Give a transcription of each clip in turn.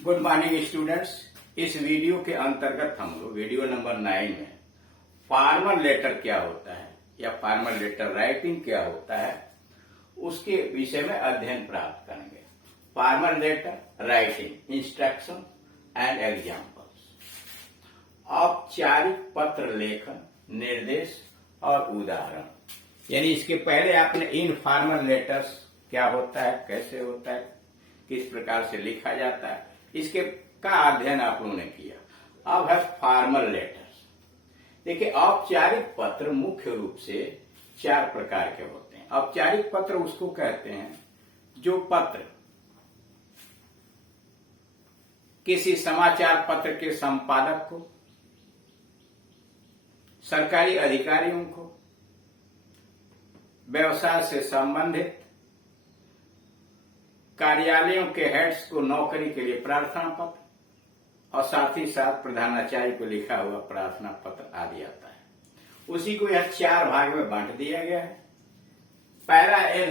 Good morning students. इस video के अंतर्गत हम लोग वीडियो नंबर 9 में फॉर्मल लेटर क्या होता है या फॉर्मल लेटर राइटिंग क्या होता है उसके विषय में अध्ययन प्राप्त करेंगे। Formal letter writing instruction and examples, औपचारिक पत्र लेखन, निर्देश और उदाहरण। यानी इसके पहले आपने इनफॉर्मल लेटर्स क्या होता है, कैसे होता है, किस प्रकार से लिखा जाता है, इसके का अध्ययन आप लोगों ने किया। अब है फॉर्मल लेटर्स। देखिए, औपचारिक पत्र मुख्य रूप से 4 प्रकार के होते हैं। औपचारिक पत्र उसको कहते हैं जो पत्र किसी समाचार पत्र के संपादक को, सरकारी अधिकारियों को, व्यवसाय से संबंधित कार्यालयों के हेड्स को नौकरी के लिए प्रार्थना पत्र और साथ ही साथ प्रधानाचार्य को लिखा हुआ प्रार्थना पत्र आदि आता है। उसी को यह 4 भाग में बांट दिया गया है। पहला है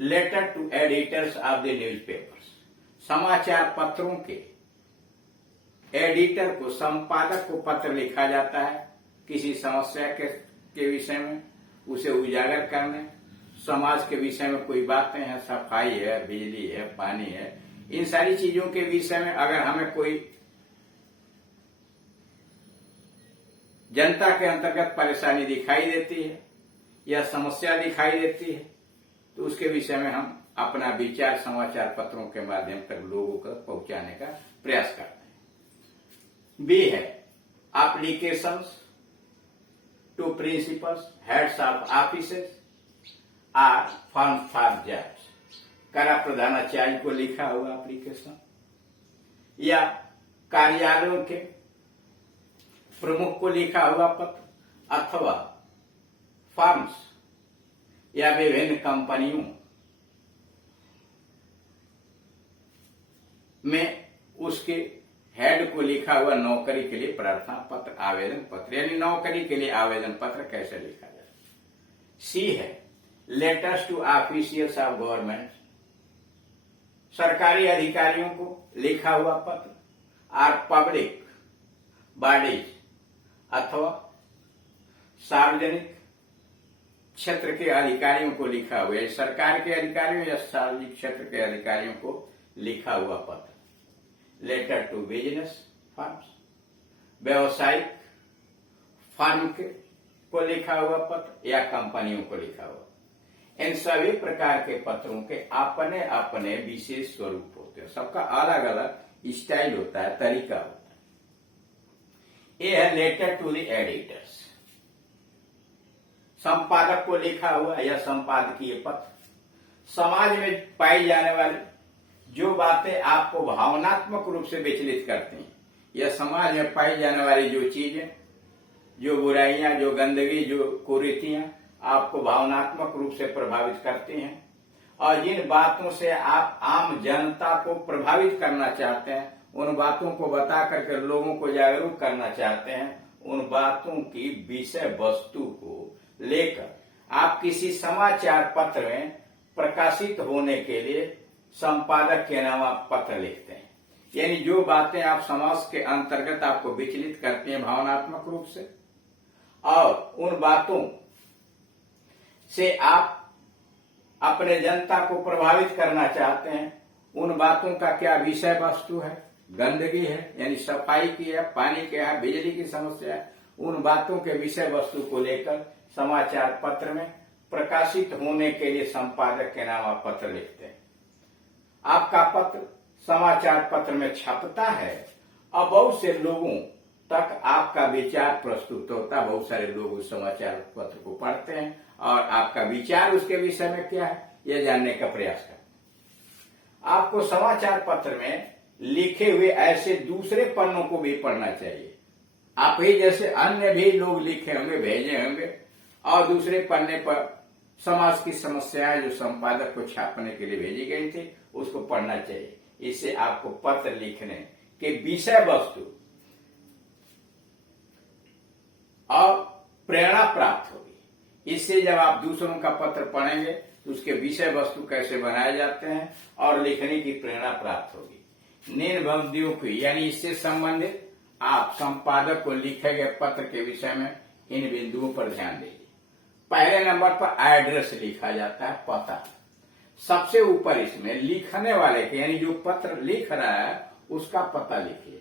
letter to editors of the newspapers. समाचार पत्रों के एडिटर को, संपादक को पत्र लिखा जाता है किसी समस्या के विषय में, उसे उजागर करने, समाज के विषय में कोई बातें हैं, सफाई है, बिजली है, पानी है, इन सारी चीजों के विषय में अगर हमें कोई जनता के अंतर्गत परेशानी दिखाई देती है या समस्या दिखाई देती है तो उसके विषय में हम अपना विचार समाचार पत्रों के माध्यम तक लोगों तक पहुंचाने का प्रयास करते हैं। बी है applications to principals, heads of offices or firms for जज। करा प्रधानाचार्य को लिखा हुआ एप्लीकेशन या कार्यालयों के प्रमुख को लिखा हुआ पत्र अथवा फर्म्स या विभिन्न कंपनियों में उसके हेड को लिखा हुआ नौकरी के लिए प्रार्थना पत्र, आवेदन पत्र। यानी नौकरी के लिए आवेदन पत्र कैसे लिखा जाए। सी है letters to officials of government. सरकारी अधिकारियों को लिखा हुआ पत्र और पब्लिक बॉडीज अथवा सार्वजनिक क्षेत्र के अधिकारियों को लिखा हुआ, सरकार के अधिकारियों या सार्वजनिक क्षेत्र के अधिकारियों को लिखा हुआ पत्र। लेटर टू बिजनेस फर्म्स, व्यवसायिक फर्म को लिखा हुआ पत्र या कंपनियों को लिखा हुआ। इन सभी प्रकार के पत्रों के अपने अपने विशेष स्वरूप होते हैं, सबका अलग अलग स्टाइल होता है, तरीका होता है। ये है लेटर टू द एडिटर्स। संपादक को लिखा हुआ या संपादकीय पत्र। समाज में पाई जाने वाली जो बातें आपको भावनात्मक रूप से विचलित करती हैं या समाज में पाई जाने वाली जो चीजें, जो बुराइयां, जो गंदगी, जो कुरीतियां आपको भावनात्मक रूप से प्रभावित करती हैं और जिन बातों से आप आम जनता को प्रभावित करना चाहते हैं, उन बातों को बता करके लोगों को जागरूक करना चाहते हैं, उन बातों की विषय वस्तु को लेकर आप किसी समाचार पत्र में प्रकाशित होने के लिए संपादक के नाम आप पत्र लिखते हैं। यानी जो बातें आप समाज के अंतर्गत आपको विचलित करती हैं भावनात्मक रूप से और उन बातों से आप अपने जनता को प्रभावित करना चाहते हैं, उन बातों का क्या विषय वस्तु है, गंदगी है यानी सफाई की है, पानी की है, बिजली की समस्या है, उन बातों के विषय वस्तु को लेकर समाचार पत्र में प्रकाशित होने के लिए संपादक के नाम आप पत्र लिखते हैं। आपका पत्र समाचार पत्र में छपता है और बहुत से लोगों तक आपका विचार प्रस्तुत होता है। बहुत सारे लोग उस समाचार पत्र को पढ़ते हैं और आपका विचार उसके विषय में क्या है यह जानने का प्रयास करते हैं। आपको समाचार पत्र में लिखे हुए ऐसे दूसरे पन्नों को भी पढ़ना चाहिए। आप ही जैसे अन्य भी लोग लिखे होंगे, भेजे होंगे और दूसरे पन्ने पर समाज की समस्याएं जो संपादक को छापने के लिए भेजी गई थी उसको पढ़ना चाहिए। इससे आपको पत्र लिखने के विषय वस्तु और प्रेरणा प्राप्त होगी। इससे जब आप दूसरों का पत्र पढ़ेंगे तो उसके विषय वस्तु कैसे बनाए जाते हैं और लिखने की प्रेरणा प्राप्त होगी। निम्न बिंदुओं की यानी इससे संबंधित आप संपादक को लिखे गए पत्र के विषय में इन बिंदुओं पर ध्यान दीजिए। पहले नंबर पर एड्रेस लिखा जाता है, पता। सबसे ऊपर इसमें लिखने वाले के यानी जो पत्र लिख रहा है उसका पता लिखिए।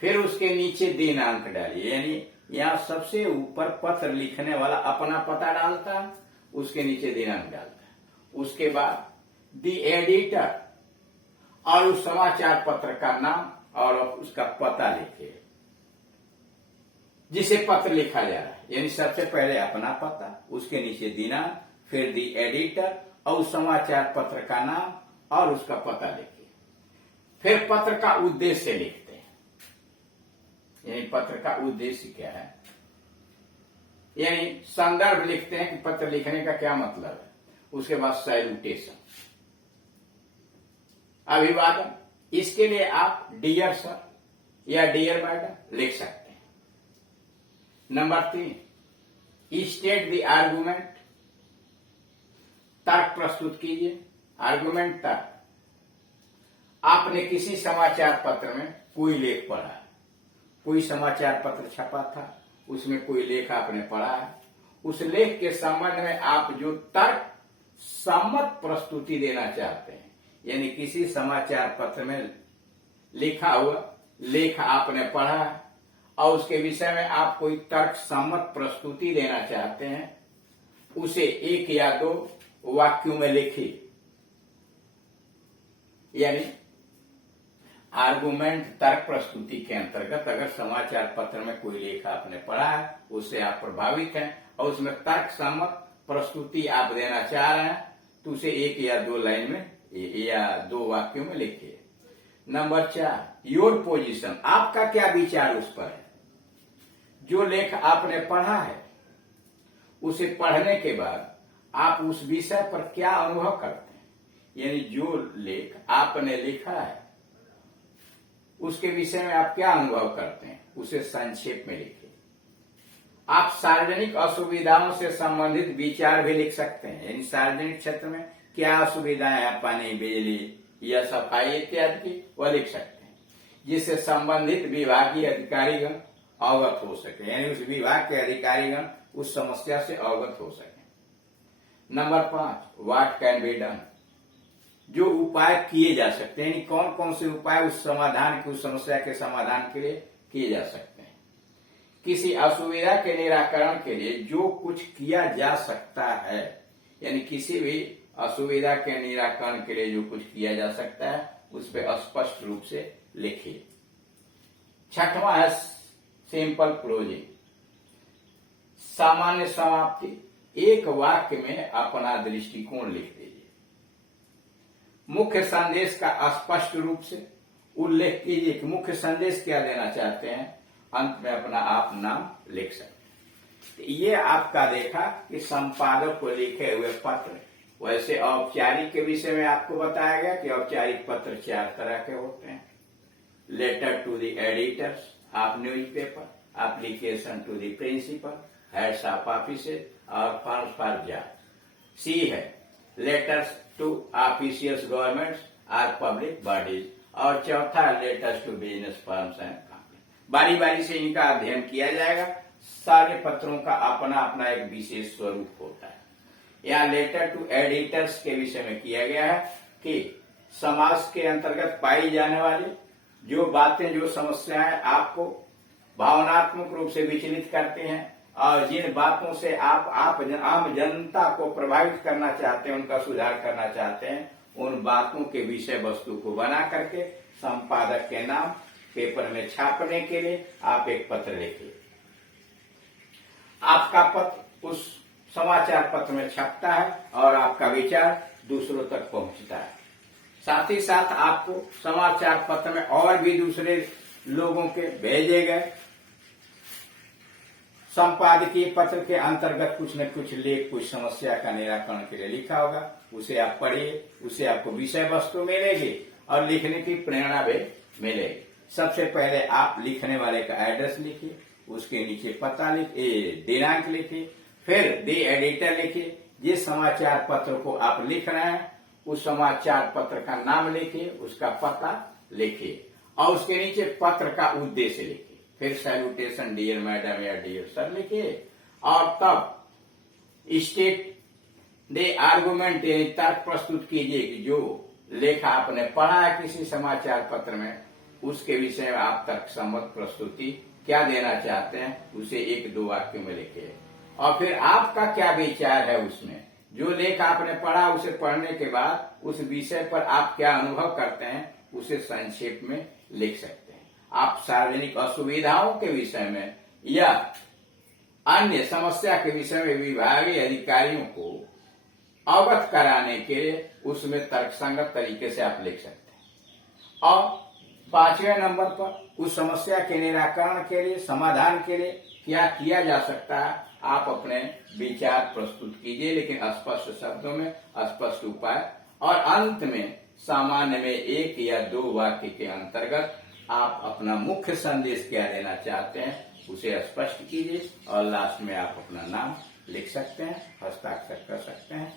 फिर उसके नीचे दिनांक डालिए, यानी यहाँ सबसे ऊपर पत्र लिखने वाला अपना पता डालता है, उसके नीचे दिनांक डालता है। उसके बाद दी एडिटर और उस समाचार पत्र का नाम और उसका पता लिखिए जिसे पत्र लिखा जा रहा है, यानी सबसे पहले अपना पता, उसके नीचे दिनांक, फिर दी एडिटर और उस समाचार पत्र का नाम और उसका पता लिखिए। फिर पत्र का उद्देश्य लिखते हैं, यानी पत्र का उद्देश्य क्या है, यानी संदर्भ लिखते हैं कि पत्र लिखने का क्या मतलब है। उसके बाद सैल्यूटेशन, अभिवादन। इसके लिए आप डियर सर या डियर मैडम लिख सकते हैं। नंबर 3, स्टेट द आर्गुमेंट, तर्क प्रस्तुत कीजिए। आर्गुमेंट तर्क, आपने किसी समाचार पत्र में कोई लेख पढ़ा है, कोई समाचार पत्र छपा था, उसमें कोई लेख आपने पढ़ा है, उस लेख के संबंध में आप जो तर्क सम्मत प्रस्तुति देना चाहते हैं, यानी किसी समाचार पत्र में लिखा हुआ लेख आपने पढ़ा है और उसके विषय में आप कोई तर्क सम्मत प्रस्तुति देना चाहते हैं, उसे 1 या 2 वाक्यों में लिखिए। यानी आर्गुमेंट तर्क प्रस्तुति के अंतर्गत अगर समाचार पत्र में कोई लेख आपने पढ़ा है, उससे आप प्रभावित हैं और उसमें तर्क सम्मत प्रस्तुति आप देना चाह रहे हैं, तो उसे 1 या 2 लाइन में या 2 वाक्यों में लिखिए। नंबर 4, योर पोजीशन, आपका क्या विचार उस पर है। जो लेख आपने पढ़ा है उसे पढ़ने के बाद आप उस विषय पर क्या अनुभव करते हैं, यानी जो लेख आपने लिखा है उसके विषय में आप क्या अनुभव करते हैं, उसे संक्षेप में लिखिए। आप सार्वजनिक असुविधाओं से संबंधित विचार भी लिख सकते हैं, यानी सार्वजनिक क्षेत्र में क्या असुविधाएं हैं, पानी, बिजली या सफाई इत्यादि की, वह लिख सकते हैं, जिससे संबंधित विभागीय अधिकारीगण अवगत हो सके, यानी उस विभाग के अधिकारीगण उस समस्या से अवगत हो सके। Number 5, what can be done, जो उपाय किए जा सकते हैं, यानी कौन कौन से उपाय उस समाधान की, उस समस्या के समाधान के लिए किए जा सकते हैं। किसी असुविधा के निराकरण के लिए जो कुछ किया जा सकता है, यानी किसी भी असुविधा के निराकरण के लिए जो कुछ किया जा सकता है उस पर स्पष्ट रूप से लिखिए। 6वां है सिंपल क्लोजिंग, सामान्य समाप्ति। 1 वाक्य में अपना दृष्टिकोण लिख दीजिए। मुख्य संदेश का स्पष्ट रूप से उल्लेख कीजिए कि मुख्य संदेश क्या देना चाहते हैं, अंत में अपना आप नाम लिख सकते हैं। ये आपका देखा कि संपादक को लिखे हुए पत्र। वैसे औपचारिक के विषय में आपको बताया गया कि औपचारिक पत्र 4 तरह के होते हैं। Letter to the editors of newspaper, application to the principal, heads of offices और फर्म्स फॉर जॉब। सी है लेटर्स टू ऑफिशियल्स गवर्नमेंट्स और पब्लिक बॉडीज, और चौथा letters to business firms and company. बारी बारी से इनका अध्ययन किया जाएगा। सारे पत्रों का अपना अपना एक विशेष स्वरूप होता है। यहाँ लेटर टू एडिटर्स के विषय में किया गया है कि समाज के अंतर्गत पाई जाने वाली जो बातें, जो समस्याएं आपको भावनात्मक रूप से विचलित करते हैं और जिन बातों से आप आम जनता को प्रभावित करना चाहते हैं, उनका सुधार करना चाहते हैं, उन बातों के विषय वस्तु को बना करके संपादक के नाम पेपर में छापने के लिए आप एक पत्र लिखिए। आपका पत्र उस समाचार पत्र में छपता है और आपका विचार दूसरों तक पहुंचता है। साथ ही साथ आपको समाचार पत्र में और भी दूसरे लोगों के भेजे गए संपादकीय पत्र के अंतर्गत कुछ न कुछ लेख कुछ समस्या का निराकरण के लिए लिखा होगा, उसे आप पढ़िए, उसे आपको विषय वस्तु मिलेगी और लिखने की प्रेरणा भी मिलेगी। सबसे पहले आप लिखने वाले का एड्रेस लिखिए, उसके नीचे पता लिखिए, दिनांक लिखिए, फिर दी एडिटर लिखिए। जिस समाचार पत्र को आप लिख रहे हैं उस समाचार पत्र का नाम लिखिए, उसका पता लिखिए और उसके नीचे पत्र का उद्देश्य लिखिए, फिर सैल्यूटेशन डियर मैडम या डियर सर लिखिए और तब स्टेट दे आर्गुमेंट यानी तर्क प्रस्तुत कीजिए कि जो लेखा आपने पढ़ा है किसी समाचार पत्र में उसके विषय में आप तर्कसम्मत प्रस्तुति क्या देना चाहते हैं उसे 1-2 वाक्य में लिखिए और फिर आपका क्या विचार है उसमें, जो लेख आपने पढ़ा उसे पढ़ने के बाद उस विषय पर आप क्या अनुभव करते हैं उसे संक्षेप में लिख सकते हैं। आप सार्वजनिक असुविधाओं के विषय में या अन्य समस्या के विषय में विभागीय अधिकारियों को अवगत कराने के लिए उसमें तर्कसंगत तरीके से आप लिख सकते हैं। और 5वें नंबर पर उस समस्या के निराकरण के लिए समाधान के लिए क्या किया जा सकता है आप अपने विचार प्रस्तुत कीजिए, लेकिन स्पष्ट शब्दों में स्पष्ट उपाय और अंत में सामान्य में 1 या 2 वाक्य के अंतर्गत आप अपना मुख्य संदेश क्या देना चाहते हैं उसे स्पष्ट कीजिए और लास्ट में आप अपना नाम लिख सकते हैं, हस्ताक्षर कर सकते हैं।